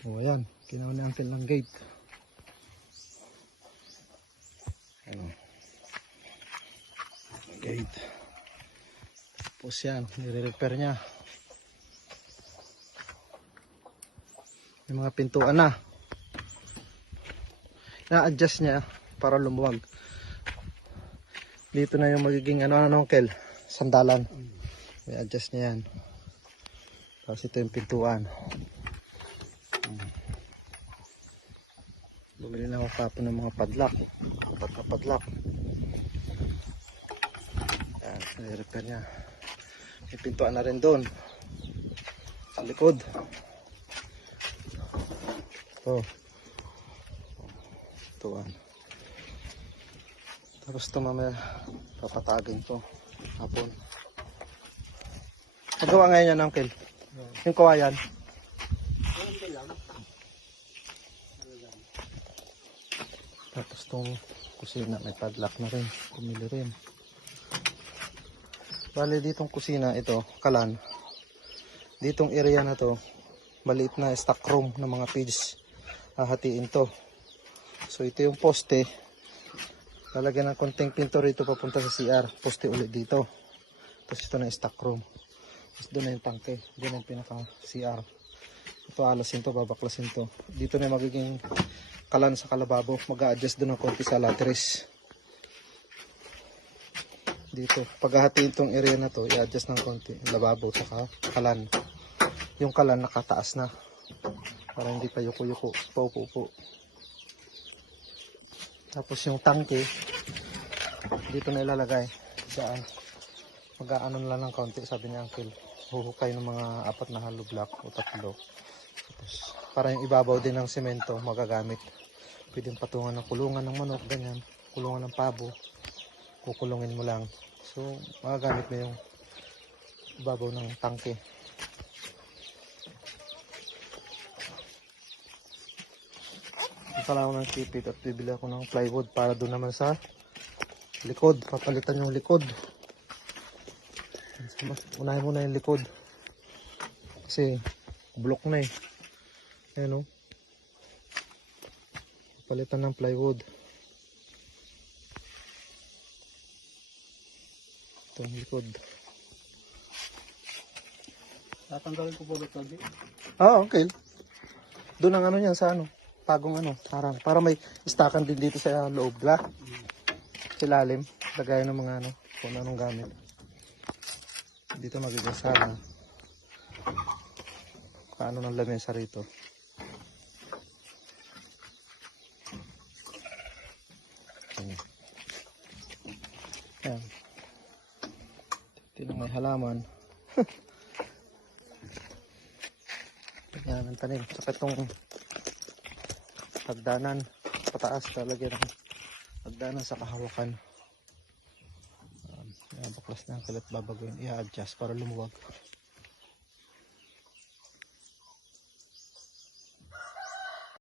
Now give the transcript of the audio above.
O ayan, ginawa ni Uncle ng gate. Ano, gate. Tapos yan, nire-repair niya. Yung mga pintuan na. Na-adjust niya para lumuwag. Dito na yung magiging ano Uncle, sandalan. May adjust niya yan. Tapos ito yung pintuan. Bumili na ako kapon ng mga padlock. Apat na padlock. Yan, nire-repair niya. May pintuan na rin doon. Sa likod. Ito. Pintuan. Tapos ito mamaya papatagin to. Hapon. Magawa ngayon yan, Uncle. Yung kawayan. Tapos itong kusina may padlock na rin. Pumili rin. Bale ditong kusina ito, kalan. Ditong area na to, maliit na stock room ng mga pigs. Hahatiin to. So ito yung poste. Lalagyan ng konting pinto rito papunta sa CR. Poste ulit dito. Tapos ito na yung stock room. Tapos doon na yung tangke. Doon na yung pinaka CR. Ito alasin to, babaklasin to. Dito na yung magiging kalan sa kalababo. Mag-a-adjust doon ng konti sa lattice. Dito. Paghahatiin tong area na to, i-adjust ng konti. Lababo sa kalan. Yung kalan nakataas na. Para hindi pa yuko-yuko. Paupo-upo. Tapos yung tangke, dito na ilalagay. Diyan. Mag-aano lang ng konti, sabi ni Uncle. Huhukay ng mga 4 na hollow block o 3. Tapos, para yung ibabaw din ng semento magagamit. Pwedeng patungan ng kulungan ng manok, ganyan. Kulungan ng pabo. Kukulungin mo lang. So, magagamit mo yung ibabaw ng tangke. Pala ako ng sipit at bibili ako ng plywood para doon naman sa likod. Papalitan yung likod. Unahin muna yung likod. Kasi block na eh. Ayan o. Papalitan ng plywood. Ito yung likod. Tatanggalin ko po ba ito? Okay. Doon ang ano yan sa ano. Tagong ano, harang. Para may istakan din dito sa loob, diba? Sa ilalim. Lagayan ng mga ano, kung anong gamit. Dito magiging sarang. Paano ng lamesa rito. Ayan. Dito may halaman. Ayan ang tanim. Saka itong hagdanan pataas talaga ng hagdanan sa kahawakan. Baklas na ang kalat babaguhin, i-adjust para lumuwag.